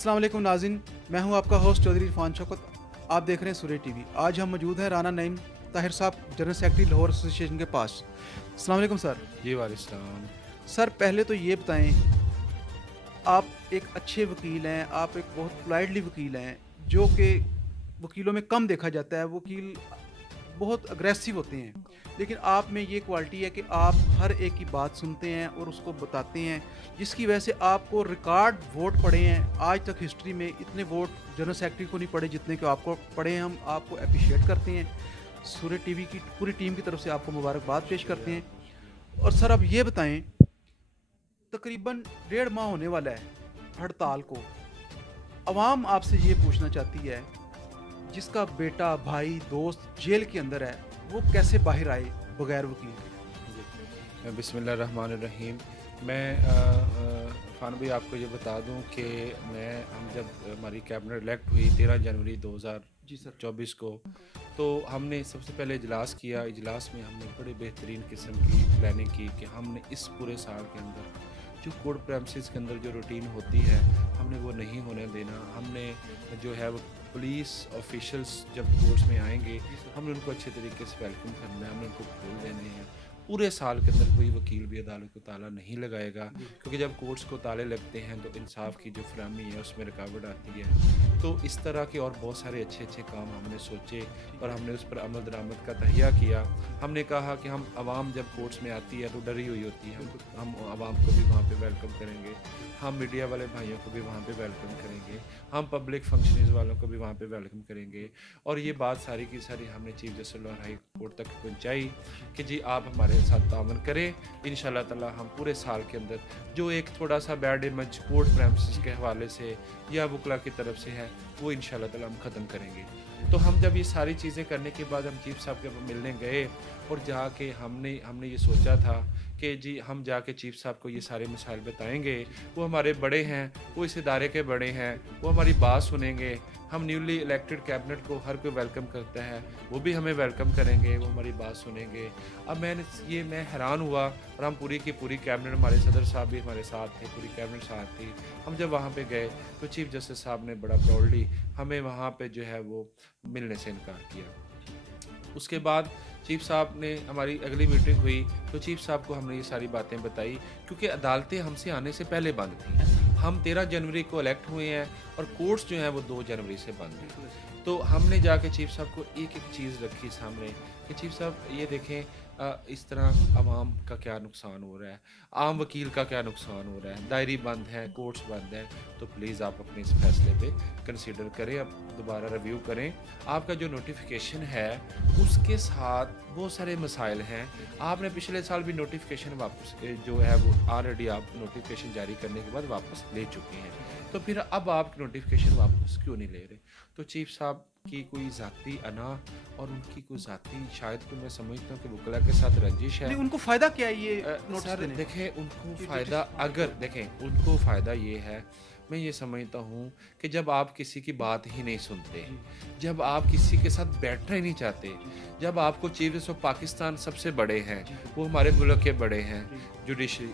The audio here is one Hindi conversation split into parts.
अस्सलाम वालेकुम नाज़रीन, मैं हूं आपका होस्ट चौधरी इरफान शौकत। आप देख रहे हैं सूर्य टीवी। आज हम मौजूद हैं राना नईम ताहिर साहब, जनरल सेक्रेटरी लाहौर एसोसिएशन के पास। अस्सलाम वालेकुम सर। जी वालेकुम। सर पहले तो ये बताएं, आप एक अच्छे वकील हैं, आप एक बहुत पोलाइटली वकील हैं, जो कि वकीलों में कम देखा जाता है। वकील बहुत अग्रेसिव होते हैं, लेकिन आप में ये क्वालिटी है कि आप हर एक की बात सुनते हैं और उसको बताते हैं, जिसकी वजह से आपको रिकॉर्ड वोट पड़े हैं। आज तक हिस्ट्री में इतने वोट जनरल सेक्रेटरी को नहीं पड़े जितने कि आपको पड़े हैं। हम आपको अप्रिशिएट करते हैं, सूर्य टीवी की पूरी टीम की तरफ से आपको मुबारकबाद पेश करते हैं। और सर अब ये बताएं, तकरीबन 1.5 माह होने वाला है हड़ताल को। अवाम आपसे ये पूछना चाहती है, जिसका बेटा, भाई, दोस्त जेल के अंदर है, वो कैसे बाहर आए बगैर वकील के? बिस्मिल्लाहिर्रहमानिर्रहीम। मैं फ़ान भाई आपको ये बता दूं कि हम जब हमारी कैबिनेट इलेक्ट हुई 13 जनवरी 2024 को, तो हमने सबसे पहले इजलास किया। इजलास में हमने बड़े बेहतरीन किस्म की प्लानिंग की कि हमने इस पूरे साल के अंदर जो कोर्ट प्रेमिसेस के अंदर जो रूटीन होती है, हमने वो नहीं होने देना। हमने जो है वो पुलिस ऑफिशियल्स जब कोर्ट्स में आएंगे, हमने उनको अच्छे तरीके से वेलकम करना है, हमने उनको खोल देने हैं। पूरे साल के अंदर कोई वकील भी अदालत को ताला नहीं लगाएगा, क्योंकि जब कोर्ट्स को ताले लगते हैं तो इंसाफ की जो फराहमी है उसमें रुकावट आती है। तो इस तरह के और बहुत सारे अच्छे अच्छे काम हमने सोचे और हमने उस पर अमल दरामद का तहिया किया। हमने कहा कि हम आवाम जब कोर्ट्स में आती है तो डरी हुई होती है, हम आवाम को भी वहाँ पे वेलकम करेंगे, हम मीडिया वाले भाइयों को भी वहाँ पे वेलकम करेंगे, हम पब्लिक फंक्शनर्स वालों को भी वहाँ पे वेलकम करेंगे। और ये बात सारी की सारी हमने chief justice Lahore high court तक पहुँचाई कि जी आप हमारे साथ तावन करें। इंशाल्लाह ताला हम पूरे साल के अंदर जो एक थोड़ा सा बैड इमेज कोर्ट प्रेमिसेस के हवाले से या वकला की तरफ से है, वो इंशाल्लाह ताला हम ख़त्म करेंगे। तो हम जब ये सारी चीज़ें करने के बाद हम चीफ साहब के मिलने गए और जाके हमने ये सोचा था कि जी हम जाके चीफ साहब को ये सारे मसाइल बताएंगे। वो हमारे बड़े हैं, वो इस इदारे के बड़े हैं, वो हमारी बात सुनेंगे। हम न्यूली इलेक्टेड कैबिनेट को हर कोई वेलकम करता है, वो भी हमें वेलकम करेंगे, वो हमारी बात सुनेंगे। अब मैं हैरान हुआ और हम पूरी की पूरी कैबिनेट, हमारे सदर साहब भी हमारे साथ थे, पूरी कैबिनेट साथ थी। हम जब वहाँ पे गए तो चीफ जस्टिस साहब ने बड़ा प्राउडली हमें वहाँ पे जो है वो मिलने से इनकार किया। उसके बाद चीफ साहब ने हमारी अगली मीटिंग हुई तो चीफ साहब को हमने ये सारी बातें बताई, क्योंकि अदालतें हमसे आने से पहले बंद थी। हम 13 जनवरी को इलेक्ट हुए हैं और कोर्ट्स जो हैं वो 2 जनवरी से बंद हैं। तो हमने जाके चीफ साहब को एक एक चीज़ रखी सामने कि चीफ साहब ये देखें, इस तरह आवाम का क्या नुकसान हो रहा है, आम वकील का क्या नुकसान हो रहा है, डायरी बंद है, कोर्ट्स बंद हैं। तो प्लीज़ आप अपने इस फैसले पे कंसीडर करें, अब दोबारा रिव्यू करें। आपका जो नोटिफिकेशन है उसके साथ बहुत सारे मसाइल हैं। आपने पिछले साल भी नोटिफिकेशन वापस जो है वो ऑलरेडी आप नोटिफिकेशन जारी करने के बाद वापस ले चुके हैं, तो फिर अब आप नोटिफिकेशन वापस क्यों नहीं ले रहे? तो चीफ साहब की कोई ज़ाती अना और उनकी कोई ज़ाती, शायद तो मैं समझता हूँ कि वकला के साथ रंजिश है। नहीं, उनको फ़ायदा क्या है ये नोटिस सर देने? देखें, उनको फ़ायदा अगर देखें उनको फ़ायदा ये है, मैं ये समझता हूँ कि जब आप किसी की बात ही नहीं सुनते, जब आप किसी के साथ बैठना ही नहीं चाहते, जब आपको चीफ जस्टिस ऑफ पाकिस्तान सबसे बड़े हैं, वो हमारे मुल्क के बड़े हैं जुडिशरी,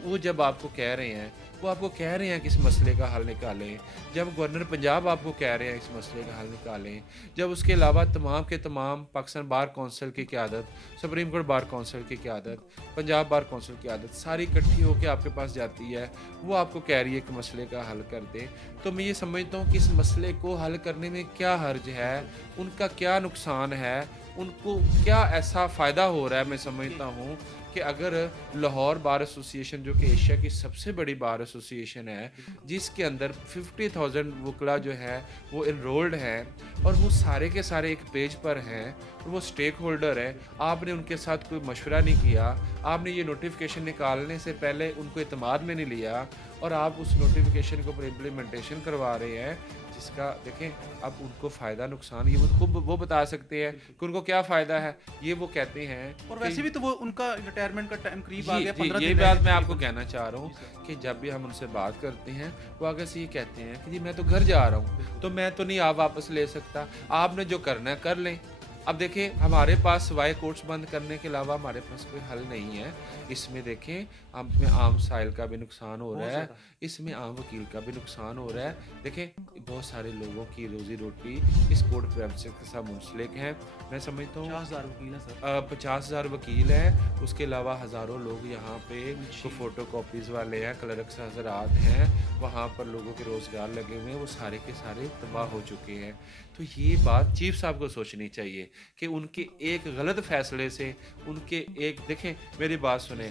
वो जब आपको कह रहे हैं, वो आपको कह रहे हैं कि इस मसले का हल निकालें, जब गवर्नर पंजाब आपको कह रहे हैं इस मसले का हल निकालें, जब उसके अलावा तमाम के तमाम पाकिस्तान बार कौंसिल की क़यादत, सुप्रीम कोर्ट बार कौंसिल की क़यादत, पंजाब बार कौंसिल की क़यादत सारी इकट्ठी होकर आपके पास जाती है, वो आपको कह रही है कि मसले का हल कर दें, तो मैं ये समझता हूँ कि इस मसले को हल करने में क्या हर्ज है, उनका क्या नुकसान है, उनको क्या ऐसा फ़ायदा हो रहा है। मैं समझता हूँ कि अगर लाहौर बार एसोसिएशन, जो कि एशिया की सबसे बड़ी बार एसोसिएशन है, जिसके अंदर 50,000 वकला जो है वो इनरोल्ड हैं और वो सारे के सारे एक पेज पर हैं और वो स्टेक होल्डर है, आपने उनके साथ कोई मशवरा नहीं किया, आपने ये नोटिफिकेशन निकालने से पहले उनको एतमाद में नहीं लिया और आप उस नोटिफिकेशन को इम्प्लीमेंटेशन करवा रहे हैं, जिसका देखें अब उनको फ़ायदा नुकसान ये वो खुद वो बता सकते हैं कि उनको क्या फ़ायदा है। ये वो कहते हैं, और वैसे भी तो वो उनका रिटायरमेंट का टाइम करीब आ गया, 15 ये दिन बात रह मैं गए आपको तकरीबन। कहना चाह रहा हूँ कि जब भी हम उनसे बात करते हैं वो आगे से ये कहते हैं कि जी मैं तो घर जा रहा हूँ, तो मैं तो नहीं आप वापस ले सकता, आपने जो करना है कर लें, अब देखें हमारे पास सिवाय कोर्ट्स बंद करने के अलावा हमारे पास कोई हल नहीं है। इसमें देखें इसमें आम साइल का भी नुकसान हो रहा है, इसमें आम वकील का भी नुकसान हो रहा है। देखें बहुत सारे लोगों की रोजी रोटी इस कोर्ट प्रेमिसेस के साथ मुंसलिक है। मैं समझता हूँ 50,000 वकील हैं सर। 50,000 वकील हैं, उसके अलावा हज़ारों लोग यहाँ पे जो फ़ोटो कॉपीज़ वाले हैं, क्लर्क्स हज़रात हैं, वहाँ पर लोगों के रोज़गार लगे हुए हैं, वो सारे के सारे तबाह हो चुके हैं। तो ये बात चीफ साहब को सोचनी चाहिए कि उनके एक गलत फ़ैसले से उनके एक देखें मेरी बात सुने,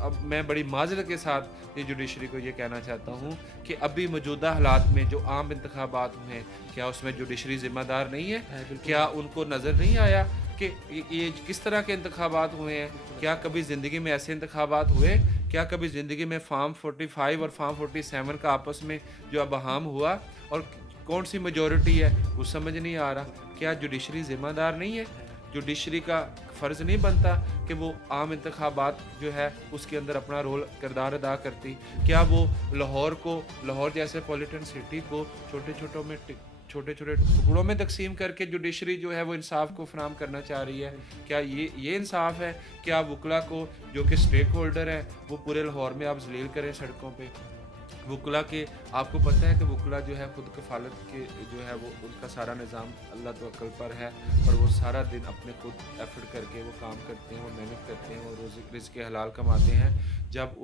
अब मैं बड़ी माजरत के साथ ये जुडिशरी को ये कहना चाहता हूँ कि अभी मौजूदा हालात में जो आम इंतखाबात हुए हैं, क्या उसमें जुडिशरी ज़िम्मेदार नहीं है? क्या उनको नज़र नहीं आया कि ये किस तरह के इंतखाबात हुए हैं? क्या कभी ज़िंदगी में ऐसे इंतखाबात हुए? क्या कभी ज़िंदगी में फार्म 45 और फार्म 47 का आपस में जो अब अहम हुआ और कौन सी मेजॉरिटी है वो समझ नहीं आ रहा। क्या जुडिशरी ज़िम्मेदार नहीं है? जुडिशरी का फ़र्ज़ नहीं बनता कि वो आम इंतखाबात जो है उसके अंदर अपना रोल किरदार अदा करती? क्या वो लाहौर जैसे पॉलिटन सिटी को छोटे छोटे टुकड़ों में तकसीम करके जुडिशरी जो है वो इंसाफ को फराहम करना चाह रही है? क्या ये इंसाफ है? क्या वकला को जो कि स्टेक होल्डर है वो पूरे लाहौर में आप जलील करें सड़कों पे? वकला के आपको पता है कि वकला जो है खुद कफालत के जो है वो उनका सारा निज़ाम अल्लाह तवक्कल पर है और वो सारा दिन अपने खुद एफर्ट करके वो काम करते हैं, वो मेहनत करते हैं, वो रिज़्क़ के हलाल कमाते हैं। जब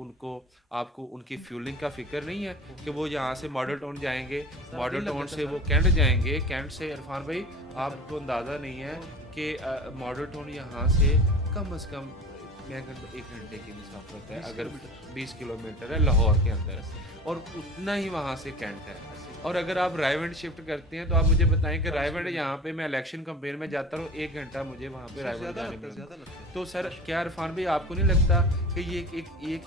आपको उनकी फ्यूलिंग का फ़िक्र नहीं है कि वो यहाँ से मॉडल टाउन जाएंगे, मॉडल टाउन से वो कैंट जाएंगे, कैंट से इरफान भाई आपको अंदाज़ा नहीं है कि मॉडल टाउन यहाँ से कम से कम 1 घंटे की मुसाफत है, अगर 20 किलोमीटर है लाहौर के अंदर, और उतना ही वहाँ से कैंट है। और अगर आप रायवंड शिफ्ट करते हैं तो आप मुझे बताएं कि रायवंड यहाँ पे मैं इलेक्शन कैंपेन में जाता हूँ 1 घंटा मुझे वहाँ पे रायवंड जाने में। तो सर क्या इरफान भाई आपको नहीं लगता कि ये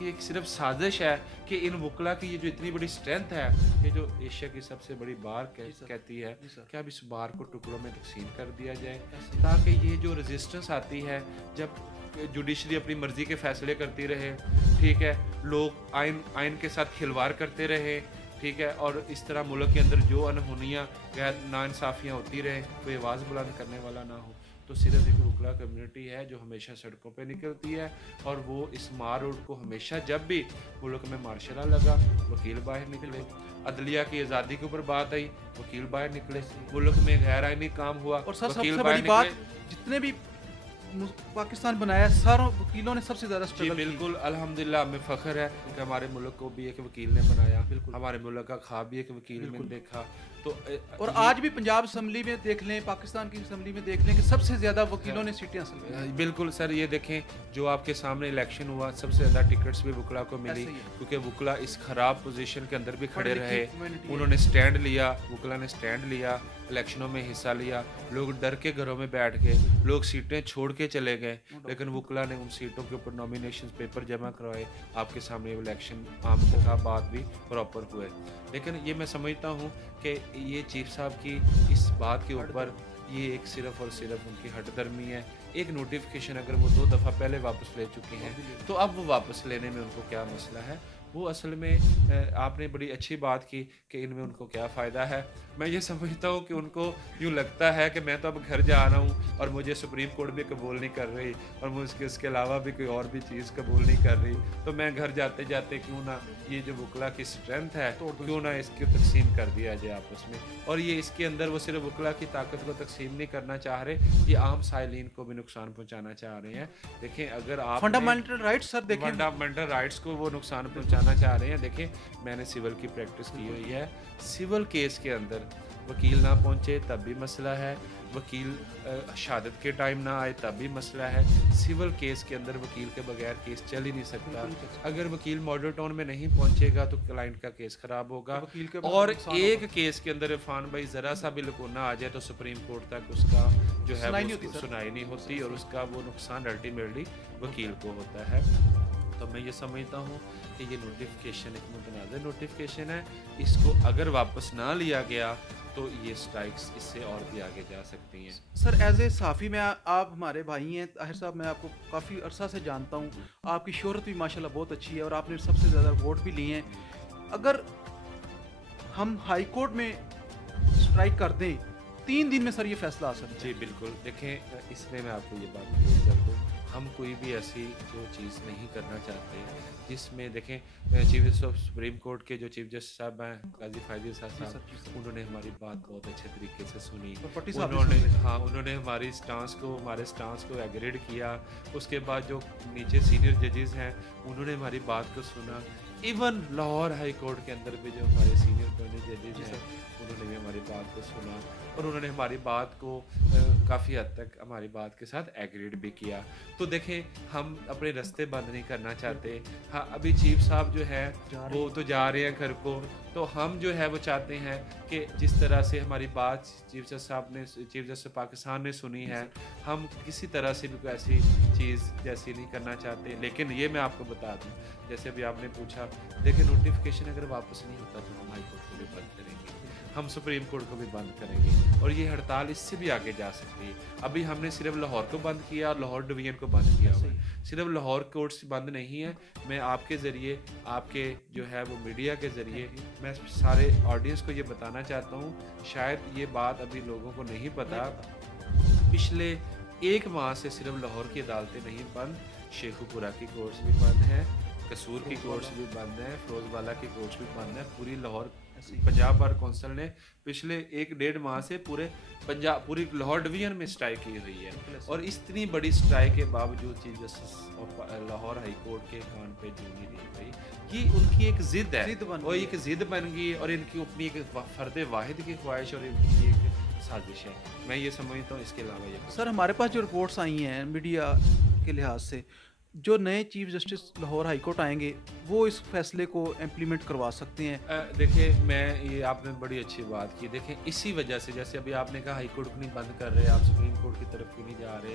एक सिर्फ साजिश है कि इन वकला की ये जो इतनी बड़ी स्ट्रेंथ है, ये जो एशिया की सबसे बड़ी बार कहती है, क्या अब इस बार को टुकड़ों में तकसीम कर दिया जाए ताकि ये जो रेजिस्टेंस आती है जब जुडिशरी अपनी मर्जी के फैसले करती रहे, ठीक है, लोग आइन के साथ खिलवाड़ करते रहे, ठीक है, और इस तरह मुल्क के अंदर जो अनहोनियाँ गैर नाइंसाफ़ियाँ होती रहे कोई आवाज़ बुलंद करने वाला ना हो, तो सिर्फ एक वकला कम्युनिटी है जो हमेशा सड़कों पे निकलती है और वो इस मार रोड को हमेशा जब भी मुल्क में मार्शल लॉ लगा वकील बाहर निकले, अदलिया की आज़ादी के ऊपर बात आई वकील बाहर निकले, मुल्क में गैर आइनी काम हुआ और सर सबसे बड़ी बात जितने भी पाकिस्तान बनाया सारों वकीलों ने सबसे ज़्यादा स्ट्रगल की। बिल्कुल अल्हम्दुलिल्लाह हमें फ़ख्र है कि हमारे मुल्क को भी एक वकील ने बनाया, हमारे मुल्क का ख्वाब भी एक वकील ने देखा। तो और आज भी पंजाब असम्बली में देख लें, पाकिस्तान की असम्बली में देख लें कि सबसे ज़्यादा वकीलों ने सीटें हासिल की। बिल्कुल सर, ये देखें जो आपके सामने इलेक्शन हुआ सबसे ज़्यादा टिकट्स भी वकला को मिली क्योंकि वकला इस ख़राब पोजीशन के अंदर भी खड़े रहे, उन्होंने स्टैंड लिया, वकला ने स्टैंड लिया, इलेक्शनों में हिस्सा लिया, लोग डर के घरों में बैठ गए, लोग सीटें छोड़ के चले गए, लेकिन वकला ने उन सीटों के ऊपर नॉमिनेशन पेपर जमा करवाए, आपके सामने इलेक्शन आम इंतखाबात भी प्रॉपर हुए। लेकिन ये मैं समझता हूँ कि ये चीफ साहब की इस बात के ऊपर ये एक सिर्फ और सिर्फ उनकी हटदर्मी है। एक नोटिफिकेशन अगर वो 2 दफ़ा पहले वापस ले चुके हैं तो अब वो वापस लेने में उनको क्या मसला है? वो असल में आपने बड़ी अच्छी बात की कि इनमें उनको क्या फ़ायदा है। मैं ये समझता हूँ कि उनको यूँ लगता है कि मैं तो अब घर जा रहा हूँ और मुझे सुप्रीम कोर्ट भी कबूल नहीं कर रही और मुझे इसके अलावा भी कोई और भी चीज़ कबूल नहीं कर रही, तो मैं घर जाते जाते क्यों ना ये जो वकला की स्ट्रेंथ है क्यों ना इसकी तकसीम कर दिया जाए आपस में। और ये इसके अंदर वो सिर्फ वकला की ताकत को तकसीम नहीं करना चाह रहे, ये आम साइलिन को भी नुकसान पहुँचाना चाह रहे हैं। देखें अगर आप फंडामेंटल राइट्स सर देखें, फंडामेंटल राइट्स को वो नुकसान पहुँचाना चाह रहे हैं। देखें मैंने सिविल की प्रैक्टिस की हुई है, सिविल केस के अंदर वकील ना पहुंचे तब भी मसला है, वकील शहादत के टाइम ना आए तब भी मसला है। सिविल केस के अंदर वकील के बगैर केस चल ही नहीं सकता। अगर वकील मॉडल टाउन में नहीं पहुंचेगा तो क्लाइंट का केस खराब होगा और एक केस के अंदर इरफान भाई ज़रा सा भी लकोना आ जाए तो सुप्रीम कोर्ट तक उसका जो है सुनाई नहीं होती और उसका वो नुकसान अल्टीमेटली वकील को होता है। तो मैं ये समझता हूँ कि ये नोटिफिकेशन एक मुतनाज़ नोटिफिकेशन है, इसको अगर वापस ना लिया गया तो ये स्ट्राइक्स इससे और भी आगे जा सकती हैं। सर एज ए साफ़ी में आप हमारे भाई हैं, ताहिर साहब मैं आपको काफ़ी अरसा से जानता हूँ, आपकी शोहरत भी माशाल्लाह बहुत अच्छी है और आपने सबसे ज़्यादा वोट भी लिए हैं। अगर हम हाई कोर्ट में स्ट्राइक कर दें 3 दिन में सर ये फैसला आ सकता है? जी बिल्कुल, देखें इसमें मैं आपको ये बात क्लियर कर दूँ, हम कोई भी ऐसी जो चीज़ नहीं करना चाहते जिसमें देखें chief justice of supreme court के जो चीफ जस्टिस साहब हैं काजी फायदी साहब, उन्होंने हमारी बात बहुत अच्छे तरीके से सुनी। और पट्टी साहब भी उन्होंने सुन रहे थे। हाँ उन्होंने हमारे स्टांस को एग्रीड किया। उसके बाद जो नीचे सीनियर जजेस हैं उन्होंने हमारी बात को सुना। इवन लाहौर हाई कोर्ट के अंदर भी जो हमारे सीनियर जजेस हैं उन्होंने भी हमारी बात को सुना और उन्होंने हमारी बात को काफ़ी हद तक हमारी बात के साथ एग्रीड भी किया। तो देखें हम अपने रास्ते बंद नहीं करना चाहते। हाँ अभी चीफ साहब जो है वो तो जा रहे हैं घर को, तो हम जो है वो चाहते हैं कि जिस तरह से हमारी बात चीफ जस्टिस पाकिस्तान ने सुनी है, हम किसी तरह से भी कोई ऐसी चीज़ जैसी नहीं करना चाहते। लेकिन ये मैं आपको बता दूं, जैसे अभी आपने पूछा, देखिए नोटिफिकेशन अगर वापस नहीं होता तो हम हाई कोर्ट को भी बंद करेंगे, हम सुप्रीम कोर्ट को भी बंद करेंगे और ये हड़ताल इससे भी आगे जा सकती है। अभी हमने सिर्फ लाहौर को बंद किया और लाहौर डिवीजन को बंद किया हुआ है, सिर्फ लाहौर कोर्ट्स बंद नहीं है। मैं आपके ज़रिए, आपके जो है वो मीडिया के ज़रिए मैं सारे ऑडियंस को ये बताना चाहता हूँ, शायद ये बात अभी लोगों को नहीं पता, पिछले 1 माह से सिर्फ लाहौर की अदालतें नहीं बंद, शेखुपुरा की कोर्ट्स भी बंद हैं, कसूर की कोर्ट्स भी बंद हैं, फिरोजवाला की कोर्ट्स भी बंद हैं। पूरी लाहौर पंजाब बार कौंसिल ने पिछले 1-1.5 माह से पूरी लाहौर डिवीजन में स्ट्राइक की हुई है और इतनी बड़ी स्ट्राइक के बावजूद chief justice of Lahore high court के कान पे जू नहीं दी गई। ये उनकी एक जिद है और एक जिद बन गई और इनकी अपनी एक फर्द वाहिद की ख्वाहिश और इनकी एक साजिश है। मैं ये समझता हूँ। इसके अलावा ये सर हमारे पास जो रिपोर्ट्स आई हैं मीडिया के लिहाज से, जो नए chief justice Lahore high court आएंगे वो इस फैसले को इम्प्लीमेंट करवा सकते हैं। देखिए ये आपने बड़ी अच्छी बात की। देखें इसी वजह से, जैसे अभी आपने कहा हाई कोर्ट को नहीं बंद कर रहे, आप सुप्रीम कोर्ट की तरफ क्यों नहीं जा रहे,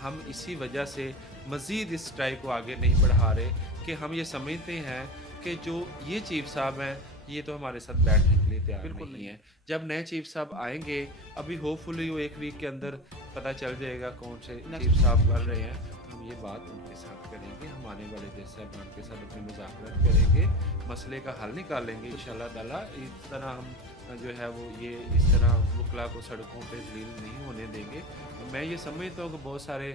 हम इसी वजह से मज़ीद इस स्ट्राइक को आगे नहीं बढ़ा रहे कि हम ये समझते हैं कि जो ये चीफ साहब हैं ये तो हमारे साथ बैठने के लिए तैयार नहीं है। जब नए चीफ साहब आएंगे, अभी होपफुली वो 1 वीक के अंदर पता चल जाएगा कौन से चीफ साहब कर रहे हैं, हम ये बात उनके साथ करेंगे, हम आने वाले जज साहबान के साथ अपनी मुज़ाकरात करेंगे, मसले का हल निकालेंगे इंशाल्लाह ताला। इस तरह हम जो है वो ये इस तरह वकला को सड़कों पे ज़लील नहीं होने देंगे। मैं ये समझता हूँ कि बहुत सारे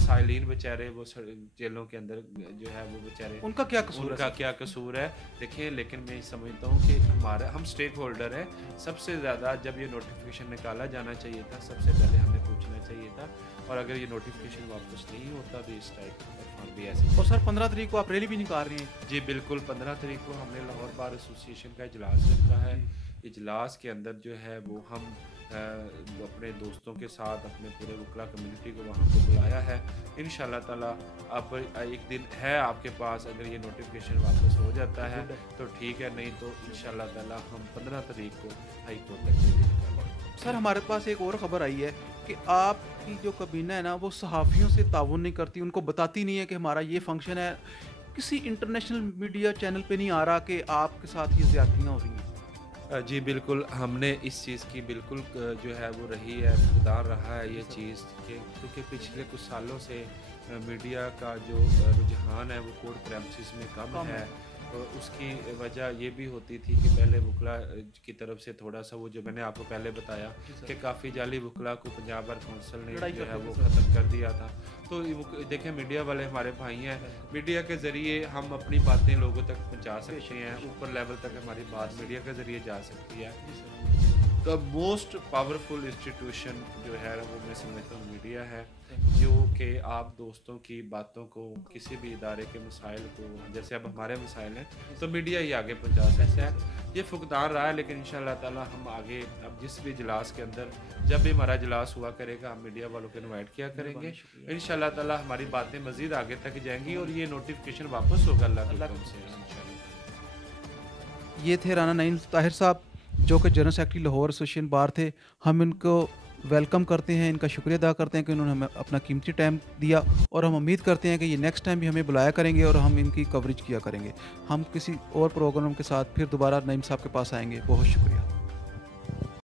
साइलिन बेचारे वो जेलों के अंदर जो है वो बेचारे उनका क्या कसूर है देखिए। लेकिन मैं समझता हूँ कि हम स्टेक होल्डर हैं, सबसे ज़्यादा जब ये नोटिफिकेशन निकाला जाना चाहिए था, सबसे पहले हमें पूछना चाहिए था, और अगर ये नोटिफिकेशन वापस नहीं होता तो इस टाइप पर भी ऐसे। और सर 15 तारीख को आप रैली भी निकाल रहे हैं? जी बिल्कुल, 15 तारीख को हमने लाहौर बार एसोसिएशन का इजलास रखा है। इजलास के अंदर जो है वो हम अपने दोस्तों के साथ अपने पूरे वकला कम्युनिटी को वहाँ पे बुलाया है। इंशाल्लाह ताला अब एक दिन है आपके पास, अगर ये नोटिफिकेशन वापस हो जाता है तो ठीक है, नहीं तो इंशाल्लाह ताला हम 15 तारीख को हाई कोर्ट तक निकालेंगे। सर हमारे पास एक और ख़बर आई है कि आपकी जो कबीना है ना वो सहाफ़ियों से ताउन नहीं करती, उनको बताती नहीं है कि हमारा ये फंक्शन है। किसी इंटरनेशनल मीडिया चैनल पे नहीं आ रहा कि आपके साथ ये ज़्यादतियाँ हो रही हैं। जी बिल्कुल, हमने इस चीज़ की बिल्कुल जो है वो रही है, खुदार रहा है ये चीज़ के, क्योंकि पिछले कुछ सालों से मीडिया का जो रुझान है वो कोर्ट प्रेमिसेस में कम है। तो उसकी वजह ये भी होती थी कि पहले वकला की तरफ से थोड़ा सा वो जो मैंने आपको पहले बताया कि काफ़ी जाली वकला को पंजाब बार कौंसिल ने जो है वो ख़त्म कर दिया था। तो देखें मीडिया वाले हमारे भाई हैं, मीडिया के ज़रिए हम अपनी बातें लोगों तक पहुंचा सकते हैं, ऊपर लेवल तक हमारी बात मीडिया के ज़रिए जा सकती है। द मोस्ट पावरफुल इंस्टीट्यूशन जो है वो मैं समझता हूँ मीडिया है, जो कि आप दोस्तों की बातों को, किसी भी इदारे के मसाइल को, जैसे अब हमारे मसाइल हैं तो मीडिया ही आगे पहुँचा सकता है। ये फुकदार रहा है, लेकिन इंशाल्लाह ताला हम आगे अब जिस भी इजलास के अंदर जब भी हमारा इजलास हुआ करेगा हम मीडिया वालों को इन्वाइट किया करेंगे। इंशाल्लाह ताला हमारी बातें मज़ीद आगे तक जाएंगी और ये नोटिफिकेशन वापस होगा अल्लाह के हुक्म से इंशाल्लाह। ये थे राना नईम ताहिर साहब जो कि जनरल सेक्रेटरी लाहौर एसोसिएशन बार थे। हम इनको वेलकम करते हैं, इनका शुक्रिया अदा करते हैं कि उन्होंने हमें अपना कीमती टाइम दिया, और हम उम्मीद करते हैं कि ये नेक्स्ट टाइम भी हमें बुलाया करेंगे और हम इनकी कवरेज किया करेंगे। हम किसी और प्रोग्राम के साथ फिर दोबारा नईम साहब के पास आएंगे। बहुत शुक्रिया।